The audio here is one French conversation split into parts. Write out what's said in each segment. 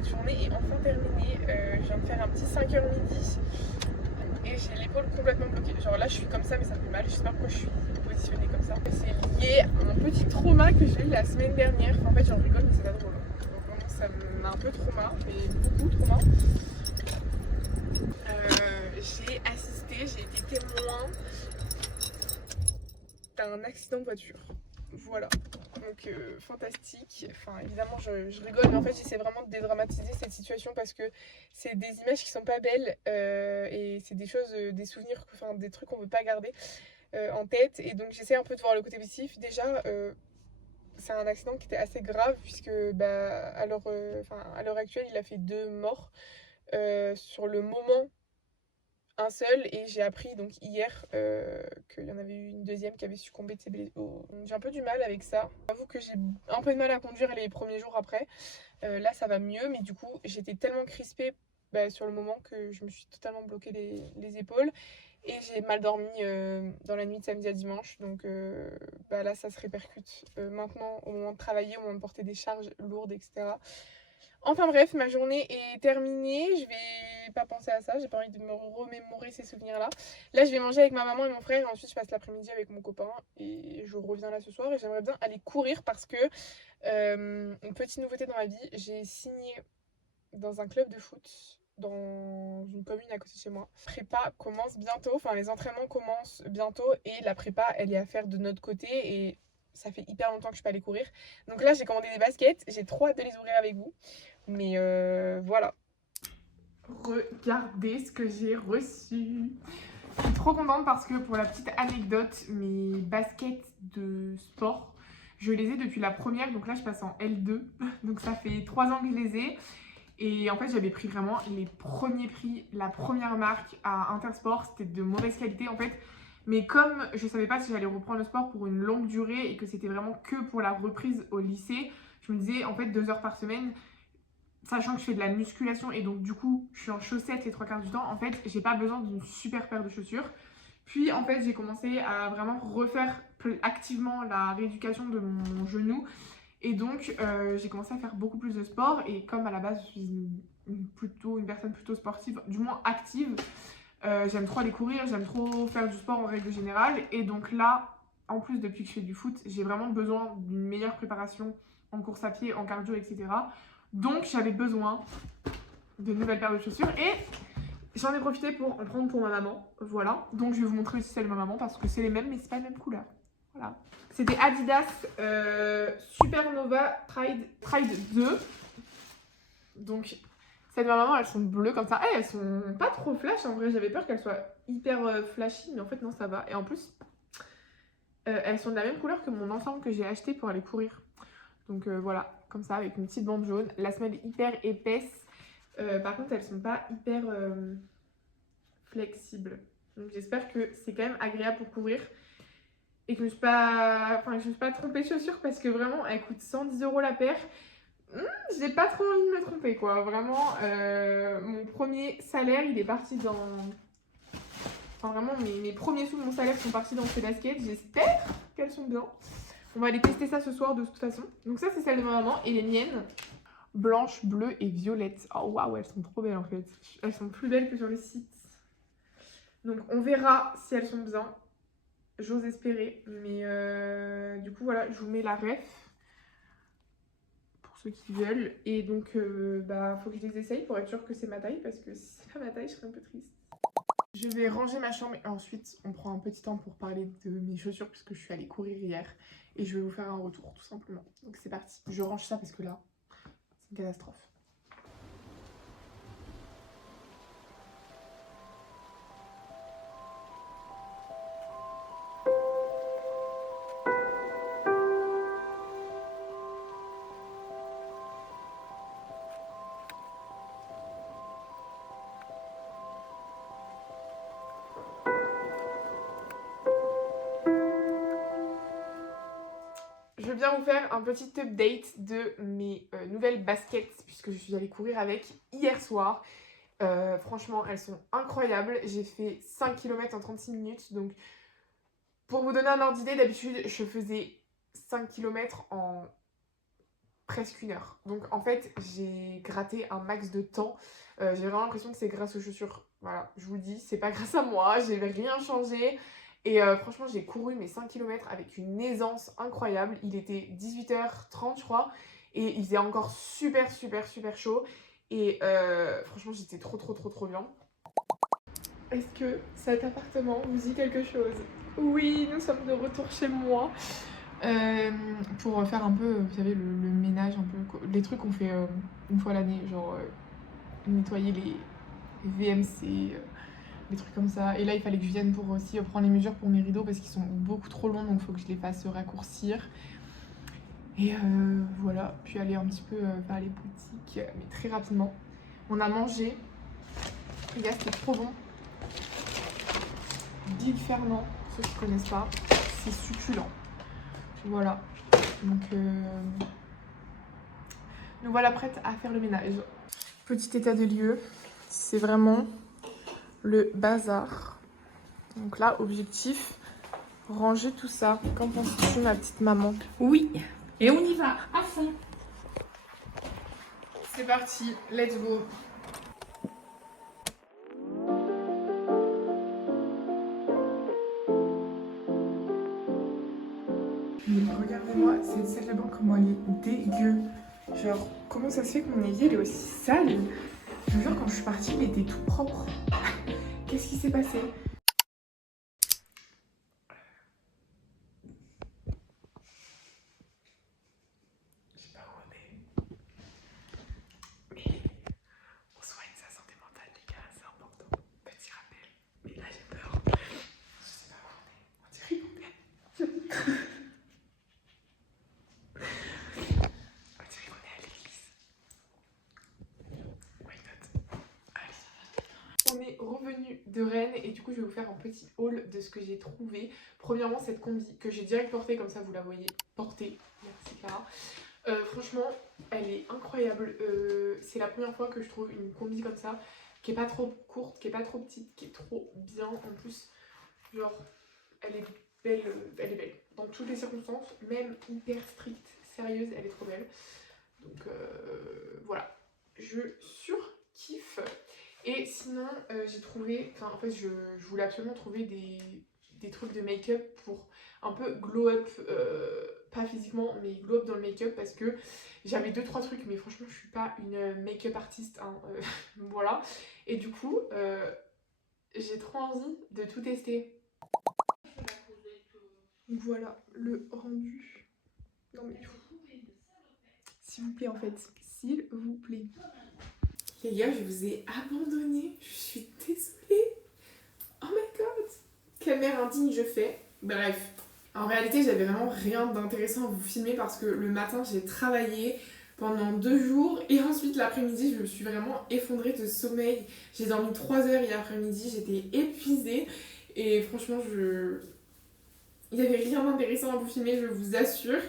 cette journée est enfin terminée. Je viens de faire un petit 5h midi et j'ai l'épaule complètement bloquée. Genre là je suis comme ça mais ça me fait mal. Je sais pas pourquoi je suis positionnée comme ça. C'est lié à un petit trauma que j'ai eu la semaine dernière. Enfin, en fait j'en rigole mais c'est pas drôle. Donc vraiment ça m'a un peu trauma, mais beaucoup trauma. J'ai assisté, j'ai été témoin d'un accident de voiture. Voilà, donc fantastique. Enfin, évidemment, je rigole, mais en fait, j'essaie vraiment de dédramatiser cette situation parce que c'est des images qui sont pas belles et c'est des choses, des souvenirs, enfin, des trucs qu'on veut pas garder en tête. Et donc, j'essaie un peu de voir le côté positif. Déjà, c'est un accident qui était assez grave puisque, bah, à l'heure actuelle, il a fait 2 morts. Sur le moment, un seul, et j'ai appris donc hier qu'il y en avait eu une deuxième qui avait succombé de ses blessures. J'ai un peu du mal avec ça. J'avoue que j'ai un peu de mal à conduire les premiers jours après. Là ça va mieux, mais du coup j'étais tellement crispée sur le moment que je me suis totalement bloqué les épaules. Et j'ai mal dormi dans la nuit de samedi à dimanche. Donc là ça se répercute maintenant au moment de travailler, au moment de porter des charges lourdes, etc. Enfin bref, ma journée est terminée, je vais pas penser à ça, j'ai pas envie de me remémorer ces souvenirs-là. Là, je vais manger avec ma maman et mon frère et ensuite je passe l'après-midi avec mon copain et je reviens là ce soir et j'aimerais bien aller courir parce que, une petite nouveauté dans ma vie, j'ai signé dans un club de foot dans une commune à côté de chez moi. La prépa commence bientôt, enfin les entraînements commencent bientôt et la prépa, elle est à faire de notre côté et ça fait hyper longtemps que je peux aller courir. Donc là, j'ai commandé des baskets, j'ai trop hâte de les ouvrir avec vous. Mais voilà. Regardez ce que j'ai reçu. Je suis trop contente parce que pour la petite anecdote, mes baskets de sport, je les ai depuis la première. Donc là, je passe en L2. Donc ça fait 3 ans que je les ai. Et en fait, j'avais pris vraiment les premiers prix, la première marque à Intersport. C'était de mauvaise qualité en fait. Mais comme je savais pas si j'allais reprendre le sport pour une longue durée et que c'était vraiment que pour la reprise au lycée, je me disais en fait 2 heures par semaine, sachant que je fais de la musculation et donc du coup je suis en chaussettes les 3 quarts du temps, en fait j'ai pas besoin d'une super paire de chaussures. Puis en fait j'ai commencé à vraiment refaire activement la rééducation de mon genou et donc j'ai commencé à faire beaucoup plus de sport et comme à la base je suis une personne plutôt sportive, du moins active, j'aime trop aller courir, j'aime trop faire du sport en règle générale et donc là en plus depuis que je fais du foot j'ai vraiment besoin d'une meilleure préparation en course à pied, en cardio, etc. Donc j'avais besoin de nouvelles paires de chaussures et j'en ai profité pour en prendre pour ma maman. Voilà, donc je vais vous montrer aussi celle de ma maman parce que c'est les mêmes mais c'est pas la même couleur. Voilà. C'est des Adidas Supernova Tride 2. Donc celles de ma maman elles sont bleues comme ça. Elles sont pas trop flash en vrai, j'avais peur qu'elles soient hyper flashy mais en fait non ça va. Et en plus elles sont de la même couleur que mon ensemble que j'ai acheté pour aller courir. Donc voilà, comme ça, avec une petite bande jaune. La semelle est hyper épaisse. Par contre, elles sont pas hyper flexibles. Donc j'espère que c'est quand même agréable pour courir. Et que je me suis pas trompée de chaussures parce que vraiment, elles coûtent 110 € la paire. J'ai pas trop envie de me tromper, quoi. Vraiment, mon premier salaire, il est parti dans... Enfin, vraiment, mes premiers sous de mon salaire sont partis dans ces baskets. J'espère qu'elles sont bien. On va aller tester ça ce soir de toute façon. Donc ça, c'est celle de ma maman. Et les miennes, blanche, bleue et violette. Oh waouh, elles sont trop belles en fait. Elles sont plus belles que sur le site. Donc on verra si elles sont bien. J'ose espérer. Mais du coup, voilà, je vous mets la ref. Pour ceux qui veulent. Et donc, faut que je les essaye pour être sûre que c'est ma taille. Parce que si c'est pas ma taille, je serais un peu triste. Je vais ranger ma chambre et ensuite on prend un petit temps pour parler de mes chaussures puisque je suis allée courir hier et je vais vous faire un retour tout simplement. Donc c'est parti, je range ça parce que là c'est une catastrophe. Je viens vous faire un petit update de mes nouvelles baskets puisque je suis allée courir avec hier soir. Franchement, elles sont incroyables. J'ai fait 5 km en 36 minutes. Donc, pour vous donner un ordre d'idée, d'habitude, je faisais 5 km en presque 1 heure. Donc en fait, j'ai gratté un max de temps. J'ai vraiment l'impression que c'est grâce aux chaussures. Voilà, je vous le dis, c'est pas grâce à moi, j'ai rien changé. Et franchement, j'ai couru mes 5 km avec une aisance incroyable. Il était 18h30, je crois. Et il faisait encore super, super, super chaud. Et franchement, j'étais trop bien. Est-ce que cet appartement vous dit quelque chose? Oui, nous sommes de retour chez moi. Pour faire un peu, vous savez, le ménage, un peu, les trucs qu'on fait une fois l'année, genre nettoyer les VMC, des trucs comme ça. Et là, il fallait que je vienne pour aussi prendre les mesures pour mes rideaux parce qu'ils sont beaucoup trop longs, donc il faut que je les fasse raccourcir. Et voilà, puis aller un petit peu faire les boutiques, mais très rapidement. On a mangé, les gars, c'était trop bon. Big Fernand, ceux qui ne connaissent pas, c'est succulent. Voilà, donc nous voilà prêtes à faire le ménage. Petit état des lieux, c'est vraiment le bazar. Donc là, objectif, ranger tout ça. Qu'en penses-tu, ma petite maman? Oui, et on y va à fond. C'est parti, let's go. Mais regardez-moi, cette salle de bain, comment elle est dégueu. Genre, comment ça se fait que mon évier, il est aussi sale? Je vous jure, quand je suis partie, il était tout propre. Qu'est-ce qui s'est passé? Je sais pas où on est. Mais on soigne sa santé mentale, les gars, c'est important. Petit rappel. Mais là, j'ai peur. Je sais pas où on est. On dirait qu'on est. On dirait qu'on est à l'église. Why not? Allez. On est revenu de Rennes et du coup, je vais vous faire un petit haul de ce que j'ai trouvé. Premièrement, cette combi que j'ai direct portée, comme ça vous la voyez portée. Merci Clara. Franchement, elle est incroyable. C'est la première fois que je trouve une combi comme ça, qui est pas trop courte, qui est pas trop petite, qui est trop bien en plus. Genre, elle est belle, elle est belle. Dans toutes les circonstances, même hyper stricte, sérieuse, elle est trop belle. Donc voilà, je surkiffe. Et sinon, j'ai trouvé, enfin en fait, je voulais absolument trouver des trucs de make-up pour un peu glow up, pas physiquement, mais glow up dans le make-up parce que j'avais 2-3 trucs, mais franchement, je suis pas une make-up artiste, hein, voilà. Et du coup, j'ai trop envie de tout tester. Donc voilà le rendu. Non mais s'il vous plaît en fait, s'il vous plaît. Les gars, je vous ai abandonné, je suis désolée. Oh my god, quelle mère indigne je fais. Bref, en réalité, j'avais vraiment rien d'intéressant à vous filmer parce que le matin, j'ai travaillé pendant 2 jours et ensuite l'après-midi, je me suis vraiment effondrée de sommeil. J'ai dormi 3 heures hier après-midi, j'étais épuisée et franchement, il n'y avait rien d'intéressant à vous filmer, je vous assure.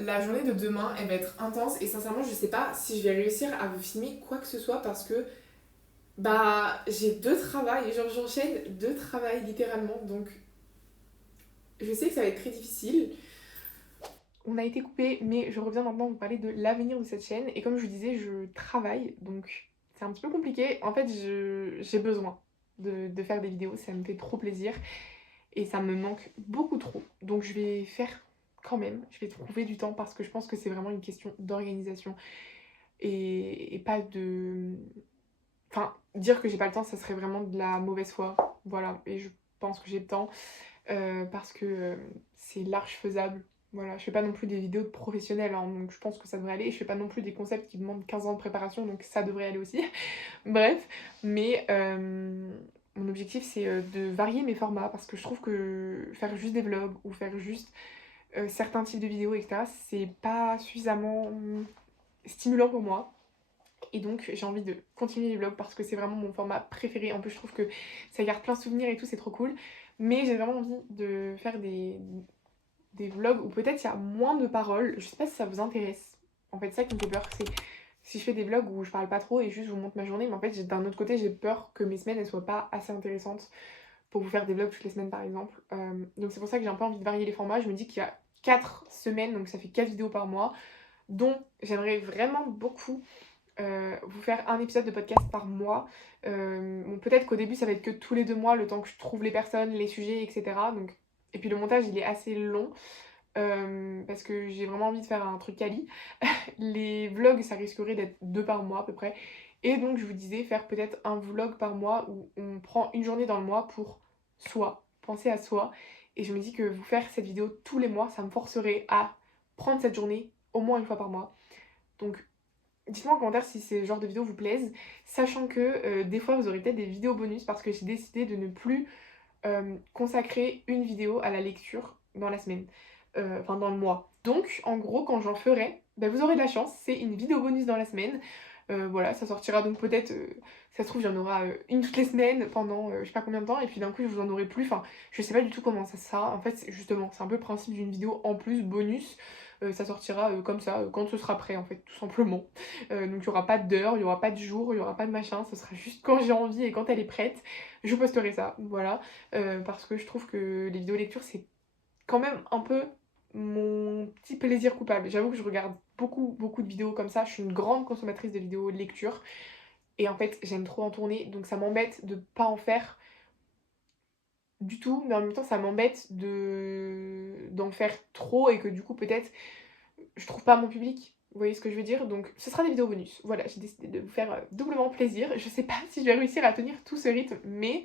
La journée de demain, elle va être intense et sincèrement, je sais pas si je vais réussir à vous filmer quoi que ce soit parce que bah j'ai 2 travails, genre j'enchaîne 2 travails littéralement, donc je sais que ça va être très difficile. On a été coupé, mais je reviens maintenant vous parler de l'avenir de cette chaîne et comme je vous disais, je travaille, donc c'est un petit peu compliqué. En fait, j'ai besoin de faire des vidéos, ça me fait trop plaisir et ça me manque beaucoup trop, donc je vais faire quand même, je vais trouver du temps parce que je pense que c'est vraiment une question d'organisation et pas de... Enfin, dire que j'ai pas le temps, ça serait vraiment de la mauvaise foi, voilà, et je pense que j'ai le temps parce que c'est large faisable. Voilà, je fais pas non plus des vidéos de professionnels, hein, donc je pense que ça devrait aller. Je fais pas non plus des concepts qui demandent 15 ans de préparation, donc ça devrait aller aussi. Bref, mais mon objectif c'est de varier mes formats parce que je trouve que faire juste des vlogs ou faire juste certains types de vidéos, etc., c'est pas suffisamment stimulant pour moi. Et donc j'ai envie de continuer les vlogs parce que c'est vraiment mon format préféré. En plus je trouve que ça garde plein de souvenirs et tout, c'est trop cool. Mais j'ai vraiment envie de faire des vlogs où peut-être il y a moins de paroles. Je sais pas si ça vous intéresse. En fait, ça qui me fait peur, c'est si je fais des vlogs où je parle pas trop et juste je vous montre ma journée. Mais en fait, d'un autre côté, j'ai peur que mes semaines elles soient pas assez intéressantes pour vous faire des vlogs toutes les semaines par exemple. Donc c'est pour ça que j'ai un peu envie de varier les formats. Je me dis qu'il y a 4 semaines, donc ça fait 4 vidéos par mois. dont j'aimerais vraiment beaucoup vous faire un épisode de podcast par mois. Bon, peut-être qu'au début ça va être que tous les 2 mois, le temps que je trouve les personnes, les sujets, etc. Donc... Et puis le montage il est assez long parce que j'ai vraiment envie de faire un truc quali. Les vlogs ça risquerait d'être 2 par mois à peu près. Et donc je vous disais faire peut-être un vlog par mois où on prend une journée dans le mois pour soi, penser à soi. Et je me dis que vous faire cette vidéo tous les mois, ça me forcerait à prendre cette journée au moins une fois par mois. Donc dites-moi en commentaire si ces genres de vidéos vous plaisent, sachant que des fois vous aurez peut-être des vidéos bonus parce que j'ai décidé de ne plus consacrer une vidéo à la lecture dans la semaine, enfin dans le mois. Donc en gros quand j'en ferai, ben, vous aurez de la chance, c'est une vidéo bonus dans la semaine. Voilà, ça sortira donc peut-être, ça se trouve, il y en aura une toutes les semaines pendant je sais pas combien de temps, et puis d'un coup, je vous en aurai plus. Enfin, je sais pas du tout comment ça sera. En fait, justement, c'est un peu le principe d'une vidéo en plus, bonus. Ça sortira comme ça, quand ce sera prêt, en fait, tout simplement. Donc, il y aura pas d'heure, il y aura pas de jour, il y aura pas de machin. Ce sera juste quand j'ai envie et quand elle est prête, je posterai ça. Voilà. Parce que je trouve que les vidéos lecture, c'est quand même un peu mon petit plaisir coupable. J'avoue que je regarde beaucoup de vidéos comme ça. Je suis une grande consommatrice de vidéos de lecture. Et en fait, j'aime trop en tourner. Donc ça m'embête de pas en faire du tout. Mais en même temps, ça m'embête d'en faire trop. Et que du coup, peut-être, je trouve pas mon public. Vous voyez ce que je veux dire? Donc ce sera des vidéos bonus. Voilà, j'ai décidé de vous faire doublement plaisir. Je sais pas si je vais réussir à tenir tout ce rythme. Mais...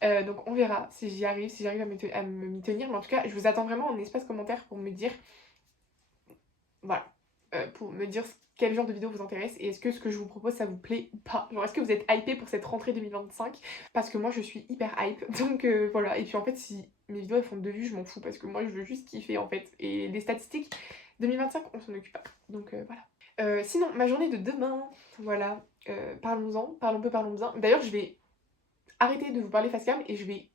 donc on verra si j'y arrive, si j'arrive à m'y tenir. Mais en tout cas, je vous attends vraiment en espace commentaire pour me dire... Voilà. Pour me dire quel genre de vidéo vous intéresse et est-ce que ce que je vous propose ça vous plaît ou pas. Genre est-ce que vous êtes hypé pour cette rentrée 2025? Parce que moi je suis hyper hype. Donc voilà. Et puis en fait si mes vidéos elles font 2 vues, je m'en fous parce que moi je veux juste kiffer en fait. Et les statistiques 2025 on s'en occupe pas. Donc voilà. Sinon ma journée de demain, voilà. Parlons-en, parlons-en. D'ailleurs je vais arrêter de vous parler face cam et je vais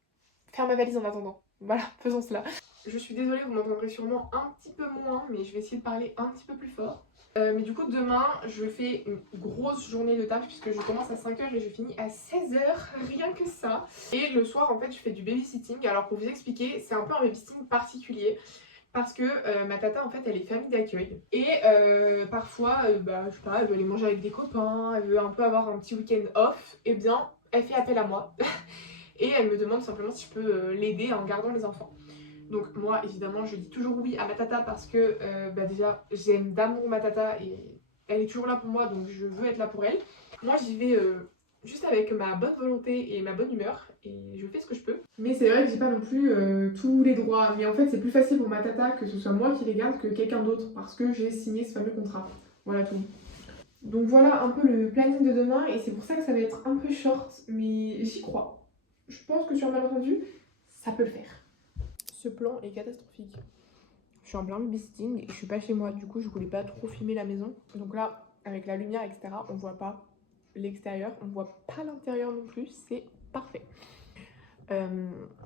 faire ma valise en attendant. Voilà, faisons cela. Je suis désolée, vous m'entendrez sûrement un petit peu moins, mais je vais essayer de parler un petit peu plus fort. Mais du coup, demain, je fais une grosse journée de taf puisque je commence à 5h et je finis à 16h, rien que ça. Et le soir, en fait, je fais du babysitting. Alors, pour vous expliquer, c'est un peu un babysitting particulier parce que ma tata, en fait, elle est famille d'accueil. Et parfois, bah, je sais pas, elle veut aller manger avec des copains, elle veut un peu avoir un petit week-end off. Eh bien, elle fait appel à moi. Et elle me demande simplement si je peux l'aider en gardant les enfants. Donc moi, évidemment, je dis toujours oui à ma tata parce que bah déjà, j'aime d'amour ma tata et elle est toujours là pour moi, donc je veux être là pour elle. Moi, j'y vais juste avec ma bonne volonté et ma bonne humeur et je fais ce que je peux. Mais c'est vrai que j'ai pas non plus tous les droits. Mais en fait, c'est plus facile pour ma tata que ce soit moi qui les garde que quelqu'un d'autre parce que j'ai signé ce fameux contrat. Voilà tout. Donc voilà un peu le planning de demain et c'est pour ça que ça va être un peu short, mais j'y crois. Je pense que sur un malentendu, ça peut le faire. Ce plan est catastrophique. Je suis en plein babysitting et je suis pas chez moi, du coup je voulais pas trop filmer la maison. Donc là, avec la lumière, etc., on voit pas l'extérieur, on voit pas l'intérieur non plus, c'est parfait.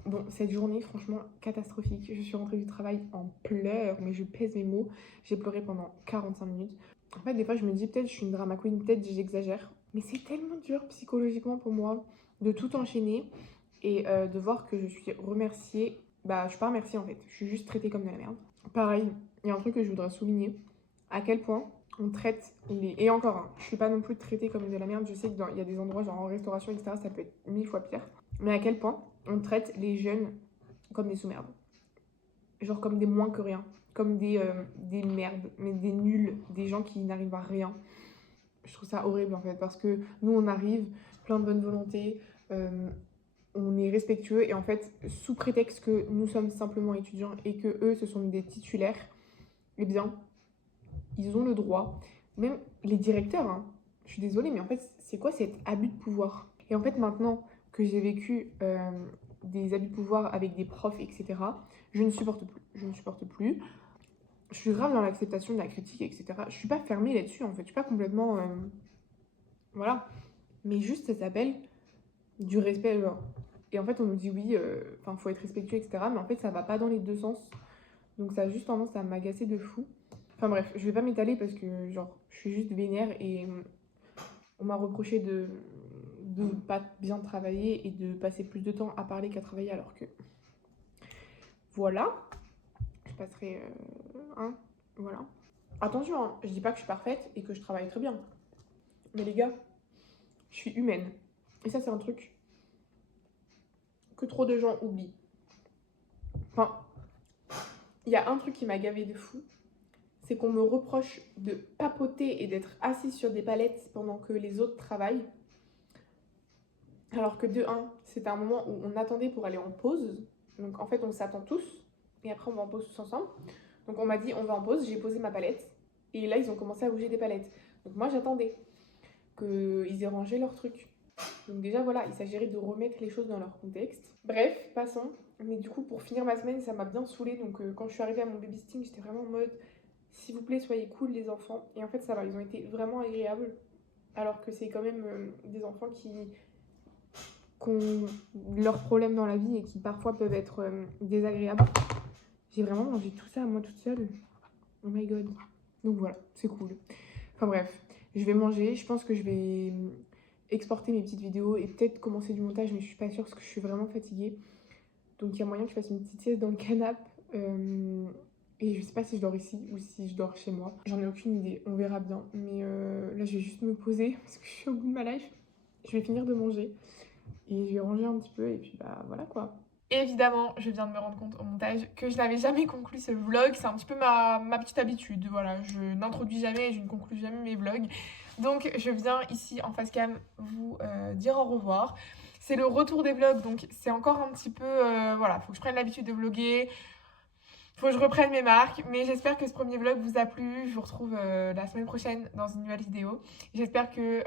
Bon, cette journée, franchement, catastrophique. Je suis rentrée du travail en pleurs, mais je pèse mes mots. J'ai pleuré pendant 45 minutes. En fait, des fois, je me dis peut-être je suis une drama queen, peut-être j'exagère. Mais c'est tellement dur psychologiquement pour moi de tout enchaîner et de voir que je suis remerciée. Bah, je suis pas remerciée en fait, je suis juste traitée comme de la merde. Pareil, il y a un truc que je voudrais souligner, à quel point on traite les... Et encore, hein, je suis pas non plus traitée comme de la merde, je sais qu'il y a des endroits genre en restauration, etc., ça peut être 1000 fois pire. Mais à quel point on traite les jeunes comme des sous-merdes. Genre comme des moins que rien, comme des merdes, mais des nuls, des gens qui n'arrivent à rien. Je trouve ça horrible en fait, parce que nous on arrive, plein de bonne volonté, on est respectueux et en fait, sous prétexte que nous sommes simplement étudiants et que eux ce sont des titulaires, eh bien, ils ont le droit, même les directeurs, hein, je suis désolée, mais en fait, c'est quoi cet abus de pouvoir? Et en fait, maintenant que j'ai vécu des abus de pouvoir avec des profs, etc., je ne supporte plus. Je ne supporte plus. Je suis grave dans l'acceptation de la critique, etc. Je suis pas fermée là-dessus, en fait. Je suis pas complètement... voilà. Mais juste, ça s'appelle du respect, genre. Et en fait, on nous dit oui, enfin, faut être respectueux, etc. Mais en fait, ça va pas dans les deux sens. Donc ça a juste tendance à m'agacer de fou. Enfin bref, je vais pas m'étaler parce que, genre, je suis juste vénère et on m'a reproché de pas bien travailler et de passer plus de temps à parler qu'à travailler alors que... Voilà. Je passerai... voilà. Attention, hein, je dis pas que je suis parfaite et que je travaille très bien. Mais les gars, je suis humaine. Et ça, c'est un truc que trop de gens oublient. Enfin, il y a un truc qui m'a gavé de fou, c'est qu'on me reproche de papoter et d'être assis sur des palettes pendant que les autres travaillent. Alors que de 1, c'était un moment où on attendait pour aller en pause. Donc en fait, on s'attend tous. Et après, on va en pause tous ensemble. Donc on m'a dit, on va en pause. J'ai posé ma palette. Et là, ils ont commencé à bouger des palettes. Donc moi, j'attendais qu'ils aient rangé leur truc. Donc déjà, voilà, il s'agirait de remettre les choses dans leur contexte. Bref, passons. Mais du coup, pour finir ma semaine, ça m'a bien saoulée. Donc quand je suis arrivée à mon baby sitting, j'étais vraiment en mode, s'il vous plaît, soyez cool les enfants. Et en fait, ça va, ils ont été vraiment agréables. Alors que c'est quand même des enfants qui ont leurs problèmes dans la vie et qui parfois peuvent être désagréables. J'ai vraiment mangé tout ça moi toute seule. Oh my god. Donc voilà, c'est cool. Enfin bref, je vais manger. Je pense que je vais exporter mes petites vidéos et peut-être commencer du montage, mais je suis pas sûre parce que je suis vraiment fatiguée. Donc il y a moyen que je fasse une petite sieste dans le canapé. Et je sais pas si je dors ici ou si je dors chez moi. J'en ai aucune idée, on verra bien. Mais là, je vais juste me poser parce que je suis au bout de ma life. Je vais finir de manger et je vais ranger un petit peu et puis bah voilà quoi. Évidemment, je viens de me rendre compte au montage que je n'avais jamais conclu ce vlog. C'est un petit peu ma petite habitude. Voilà, je n'introduis jamais et je ne conclus jamais mes vlogs. Donc je viens ici en face cam vous dire au revoir. C'est le retour des vlogs, donc c'est encore un petit peu... voilà, faut que je prenne l'habitude de vlogger. Faut que je reprenne mes marques, mais j'espère que ce premier vlog vous a plu. Je vous retrouve la semaine prochaine dans une nouvelle vidéo. J'espère que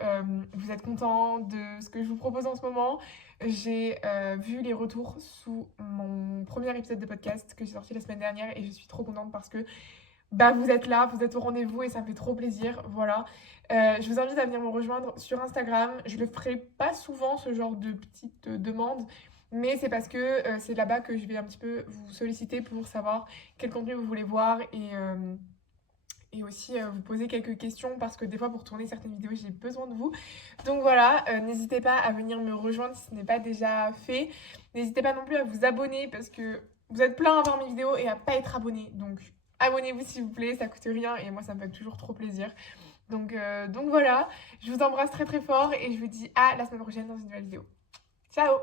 vous êtes contents de ce que je vous propose en ce moment. J'ai vu les retours sous mon premier épisode de podcast que j'ai sorti la semaine dernière et je suis trop contente parce que bah, vous êtes là, vous êtes au rendez-vous et ça me fait trop plaisir. Voilà. Je vous invite à venir me rejoindre sur Instagram. Je le ferai pas souvent, ce genre de petites demandes. Mais c'est parce que c'est là-bas que je vais un petit peu vous solliciter pour savoir quel contenu vous voulez voir et aussi vous poser quelques questions parce que des fois pour tourner certaines vidéos j'ai besoin de vous. Donc voilà, n'hésitez pas à venir me rejoindre si ce n'est pas déjà fait. N'hésitez pas non plus à vous abonner parce que vous êtes plein à voir mes vidéos et à pas être abonné. Donc abonnez-vous s'il vous plaît, ça coûte rien et moi ça me fait toujours trop plaisir. Donc voilà, je vous embrasse très très fort et je vous dis à la semaine prochaine dans une nouvelle vidéo. Ciao!